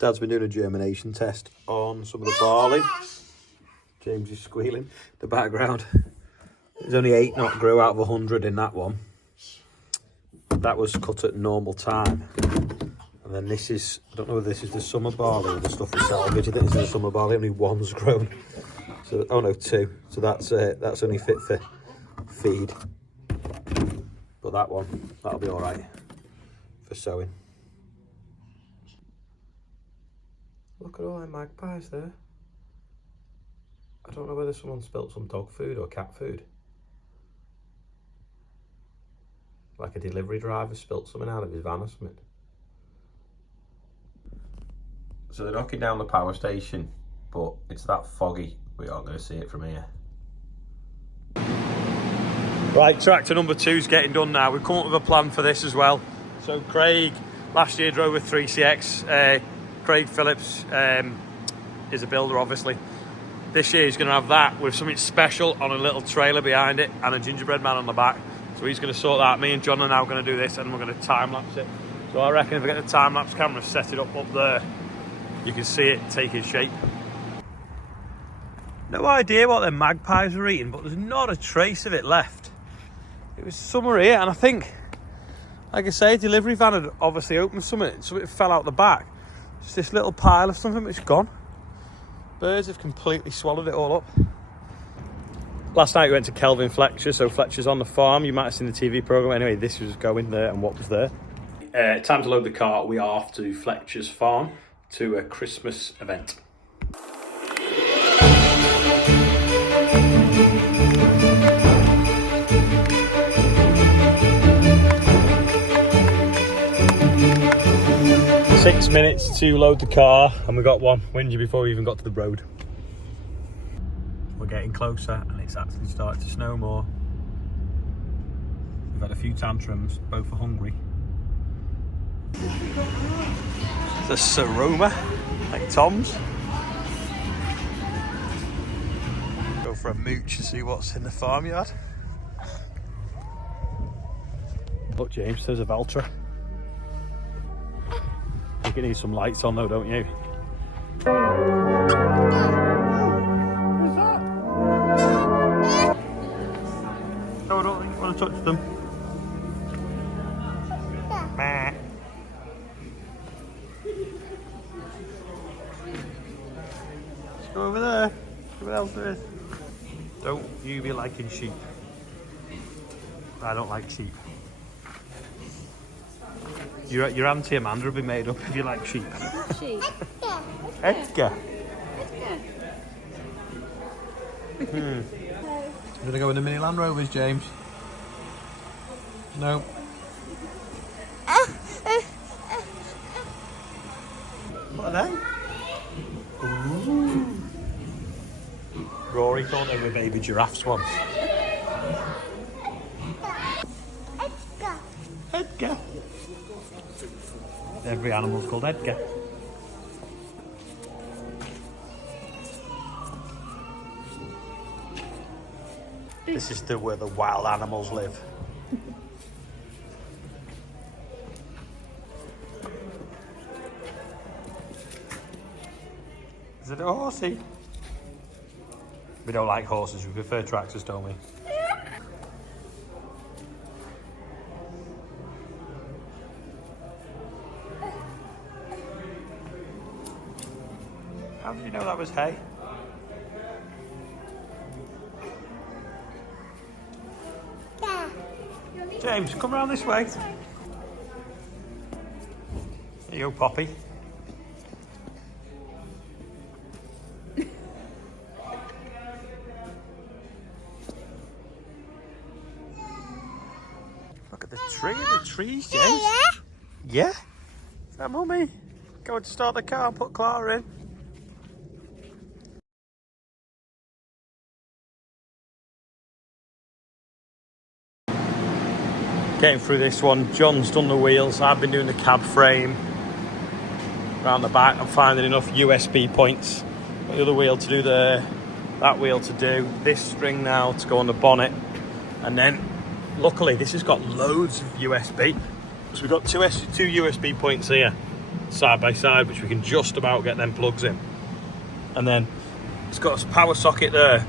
Dad's been doing a germination test on some of the barley. James is squealing in the background. There's only 8 not grew out of 100 in that one. That was cut at normal time. And then this is, I don't know whether this is the summer barley or the stuff we salvage. I think this is the summer barley, only 1's grown. So, oh no, 2. So that's only fit for feed. But that one, that'll be all right for sowing. Look at all them magpies there. I don't know whether someone spilt some dog food or cat food. Like a delivery driver spilt something out of his van or something. So they're knocking down the power station, but it's that foggy, we aren't going to see it from here. Right, tractor number 2's getting done now. We've come up with a plan for this as well. So Craig, last year drove a 3CX. Craig Phillips is a builder, obviously. This year he's going to have that with something special on a little trailer behind it and a gingerbread man on the back. So he's going to sort that out. Me and John are now going to do this and we're going to time-lapse it. So I reckon if I get the time-lapse camera, set it up there, you can see it taking shape. No idea what the magpies were eating, but there's not a trace of it left. It was somewhere here, and I think, like I say, a delivery van had obviously opened something, so it fell out the back. Just this little pile of something which is gone. Birds have completely swallowed it all up. Last night we went to Kelvin Fletcher, so Fletcher's on the farm. You might have seen the TV programme. Anyway, this was going there and what was there. Time to load the car. We are off to Fletcher's farm to a Christmas event. Six minutes to load the car, and we got one whingy before we even got to the road. We're getting closer, and it's actually starting to snow more. We've had a few tantrums, both are hungry. The Saroma, like Tom's. Go for a mooch and see what's in the farmyard. Look, James, there's a Valtra. You need some lights on though, don't you? What's that? No, I don't think you want to touch them. Meh. Let's go over there. See what else there is. Don't you be liking sheep. I don't like sheep. Your Auntie Amanda will be made up if you like sheep. Sheep. Edgar. We're going to go in the mini Land Rovers, James. No. What are they? Ooh. Rory thought they were baby giraffes once. Edgar. Edgar. Every animal's called Edgar. This is where the wild animals live. Is it a horsey? We don't like horses, we prefer tractors, don't we? How did you know that was hay? James, come round this way. There you go, Poppy. Look at the tree, the trees, James. Yeah? Is that Mummy? Going to start the car and put Clara in. Getting through this one, John's done the wheels, I've been doing the cab frame around the back. I'm finding enough USB points. Got the other wheel to do there, that wheel to do, this string now to go on the bonnet, and then luckily this has got loads of USB. So we've got two USB points here, side by side, which we can just about get them plugs in. And then it's got a power socket there,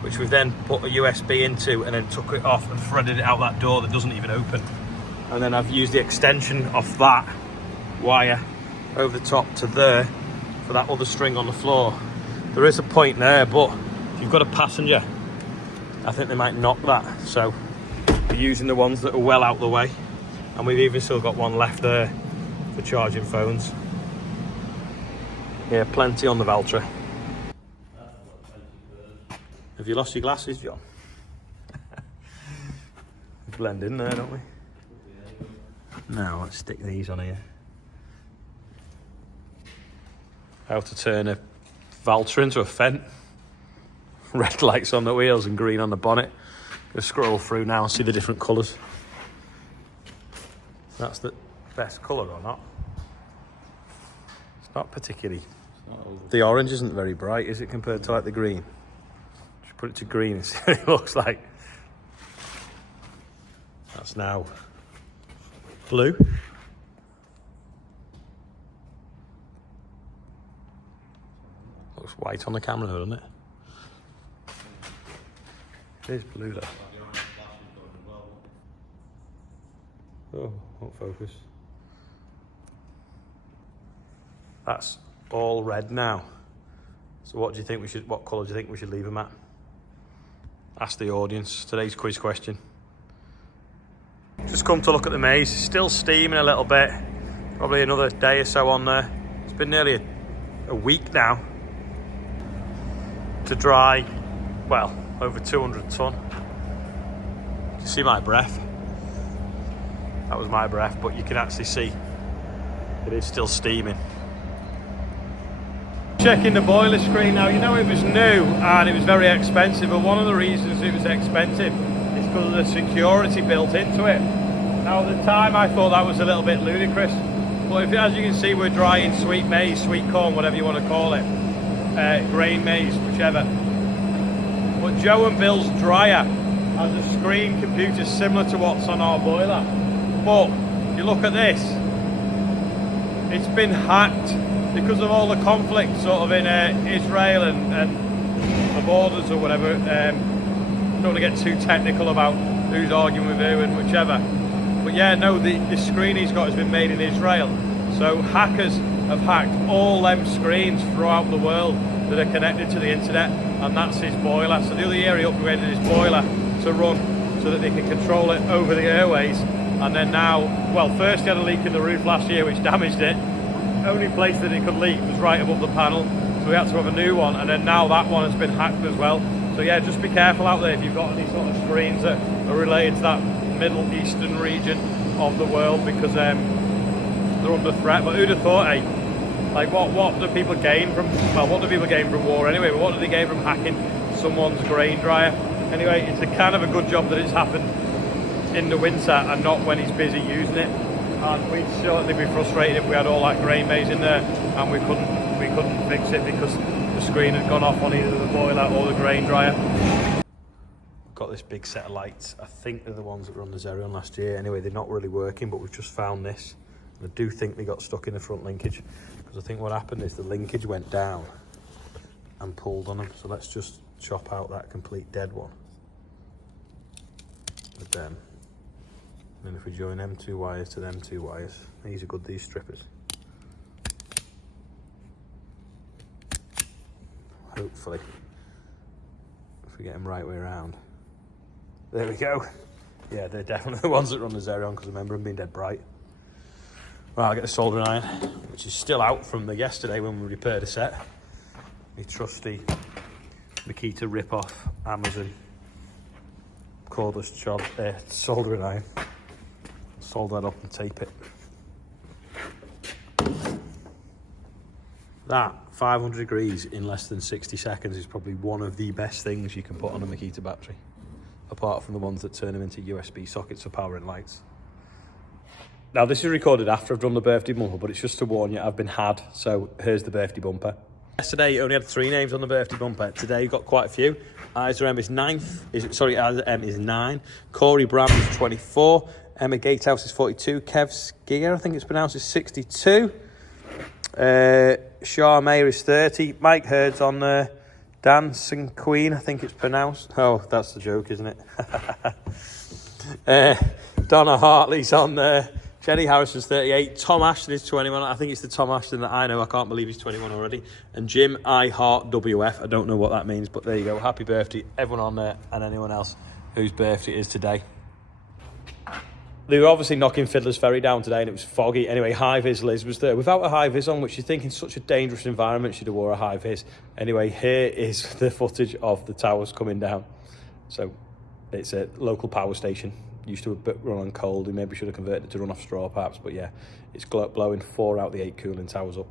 which we've then put a USB into and then took it off and threaded it out that door that doesn't even open. And then I've used the extension off that wire over the top to there for that other string on the floor. There is a point there, but if you've got a passenger, I think they might knock that. So we're using the ones that are well out the way. And we've even still got one left there for charging phones. Yeah, plenty on the Valtra. Have you lost your glasses, John? We blend in there, don't we? Now let's stick these on here. How to turn a Valtra into a Fendt. Red lights on the wheels and green on the bonnet. Gonna scroll through now and see the different colours. That's the best colour or not? It's not particularly. The orange isn't very bright, is it, compared to like the green? Just put it to green and see what it looks like. That's now blue. Looks white on the camera, doesn't it? It is blue though. Oh, won't focus. That's all red now. So what do you think we should, what colour do you think we should leave them at? Ask the audience, today's quiz question. Just come to look at the maze, it's still steaming a little bit. Probably another day or so on there. It's been nearly a week now to dry, well, over 200 tonne. You can see my breath. That was my breath, but you can actually see it is still steaming. Checking the boiler screen now. You know it was new and it was very expensive, but one of the reasons it was expensive is because of the security built into it. Now at the time I thought that was a little bit ludicrous, but as you can see we're drying sweet maize, sweet corn, whatever you want to call it, grain maize, whichever. But Joe and Bill's dryer has a screen computer similar to what's on our boiler. But you look at this, it's been hacked because of all the conflict sort of in Israel and the borders or whatever. Don't want to get too technical about who's arguing with who and whichever. But yeah, no, the screen he's got has been made in Israel. So hackers have hacked all them screens throughout the world that are connected to the internet, and that's his boiler. So the other year he upgraded his boiler to run so that they can control it over the airways. And then now, well, first he had a leak in the roof last year which damaged it. The only place that it could leak was right above the panel, so we had to have a new one, and then now that one has been hacked as well. So yeah, just be careful out there if you've got any sort of screens that are related to that Middle Eastern region of the world, because they're under threat. But who'd have thought, like what do people gain from, well, what do people gain from war anyway, but what do they gain from hacking someone's grain dryer? Anyway, it's a kind of a good job that it's happened in the winter and not when he's busy using it. And we'd certainly be frustrated if we had all that grain maize in there and we couldn't fix it because the screen had gone off on either the boiler or the grain dryer. Got this big set of lights. I think they're the ones that were on the Xerion last year. Anyway, they're not really working, but we've just found this. And I do think they got stuck in the front linkage, because I think what happened is the linkage went down and pulled on them. So let's just chop out that complete dead one with them. And then if we join them two wires to them two wires, these are good, these strippers. Hopefully, if we get them right way around. There we go. Yeah, they're definitely the ones that run the Xerion, because I remember them being dead bright. Right, I'll get the soldering iron, which is still out from the yesterday when we repaired a set. My trusty Makita rip-off Amazon cordless soldering iron. Solder that up and tape it. That 500 degrees in less than 60 seconds is probably one of the best things you can put on a Makita battery, apart from the ones that turn them into USB sockets for powering lights. Now this is recorded after I've done the birthday bumper, but it's just to warn you, I've been had, so here's the birthday bumper. Yesterday you only had 3 names on the birthday bumper. Today you've got quite a few. Isra M is 9, Corey Brown is 24, Emma Gatehouse is 42, Kev Skier, I think it's pronounced, is 62, Charmaire is 30. Mike Hurd's on there. Dancing Queen, I think it's pronounced. Oh, that's the joke, isn't it? Donna Hartley's on there. Jenny Harrison's 38. Tom Ashton is 21. I think it's the Tom Ashton that I know. I can't believe he's 21 already. And Jim I Heart WF. I don't know what that means, but there you go. Happy birthday, everyone on there and anyone else whose birthday it is today. They were obviously knocking Fiddler's Ferry down today and it was foggy. Anyway, high-vis Liz was there without a high-vis on, which you think in such a dangerous environment she'd have wore a high-vis. Anyway, here is the footage of the towers coming down. So it's a local power station. Used to run on coal. They maybe should have converted it to run off straw perhaps, but yeah, it's blowing 4 out the 8 cooling towers up.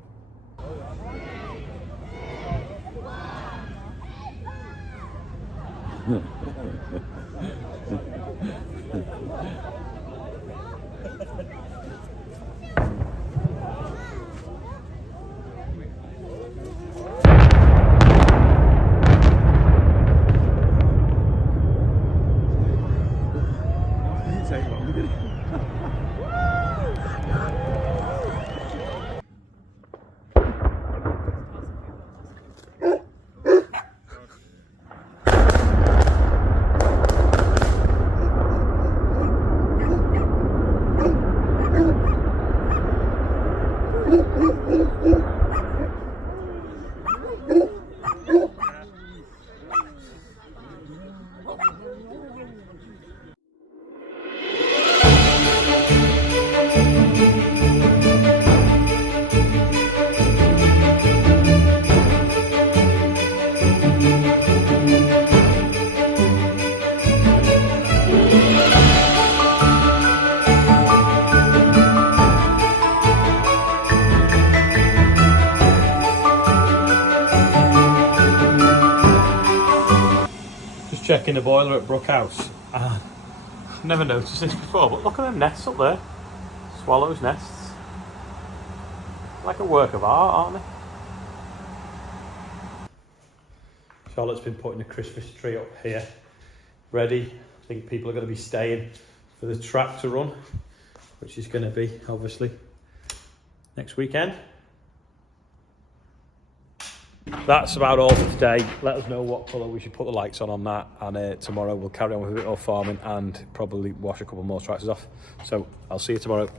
Checking the boiler at Brook House. I've never noticed this before, but look at them nests up there. Swallows' nests. Like a work of art, aren't they? Charlotte's been putting the Christmas tree up here, ready. I think people are going to be staying for the tractor run, which is going to be, obviously, next weekend. That's about all for today. Let us know what colour we should put the lights on that, and tomorrow we'll carry on with a bit more farming and probably wash a couple more tractors off. So I'll see you tomorrow.